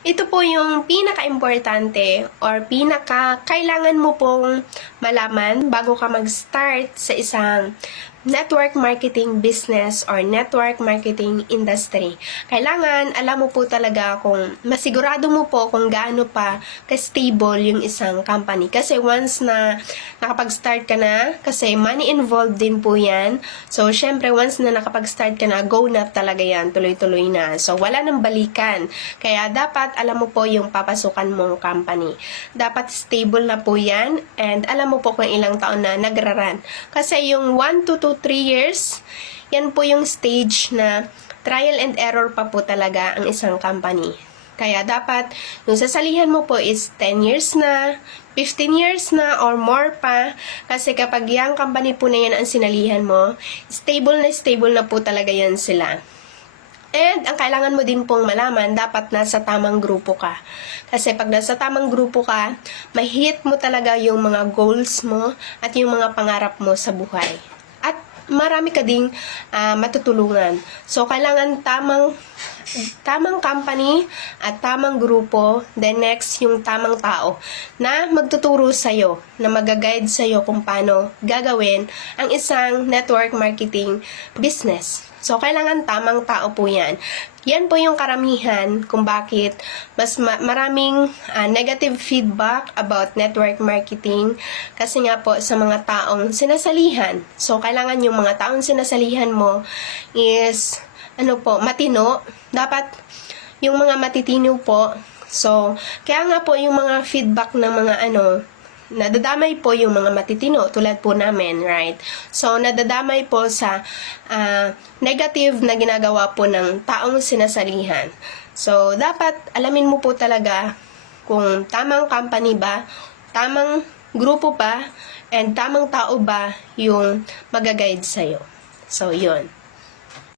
Ito po yung pinaka-importante or pinaka-kailangan mo pong malaman bago ka mag-start sa isang network marketing business or network marketing industry. Kailangan alam mo po talaga kung masigurado mo po kung gaano pa ka-stable yung isang company. Kasi once na nakapag-start ka na, kasi money involved din po yan. So, syempre, once na nakapag-start ka na, go na talaga yan, tuloy-tuloy na. So, wala nang balikan. Kaya dapat alam mo po yung papasukan mong company. Dapat stable na po yan and alam mo po kung ilang taon na nagraran. Kasi yung 1 to 3 years, yan po yung stage na trial and error pa po talaga ang isang company. Kaya dapat, yung sasalihan mo po is 10 years na, 15 years na, or more pa. Kasi kapag yung company po na yan ang sinalihan mo, stable na po talaga yan sila. And ang kailangan mo din pong malaman, dapat nasa tamang grupo ka. Kasi pag nasa tamang grupo ka, ma-hit mo talaga yung mga goals mo at yung mga pangarap mo sa buhay. At marami ka ding matutulungan. So, kailangan tamang company at tamang grupo, then next yung tamang tao na magtuturo sa'yo, na mag-guide sa'yo kung paano gagawin ang isang network marketing business. So, kailangan tamang tao po yan. Yan po yung karamihan kung bakit mas maraming negative feedback about network marketing kasi nga po sa mga taong sinasalihan. So, kailangan yung mga taong sinasalihan mo is matino. Dapat yung mga matitino po. So, kaya nga po yung mga feedback ng mga nadadamay po yung mga matitino tulad po namin, right? So, nadadamay po sa negative na ginagawa po ng taong sinasalihan. So, dapat alamin mo po talaga kung tamang company ba, tamang grupo ba, and tamang tao ba yung mag-guide sa'yo. So, yun.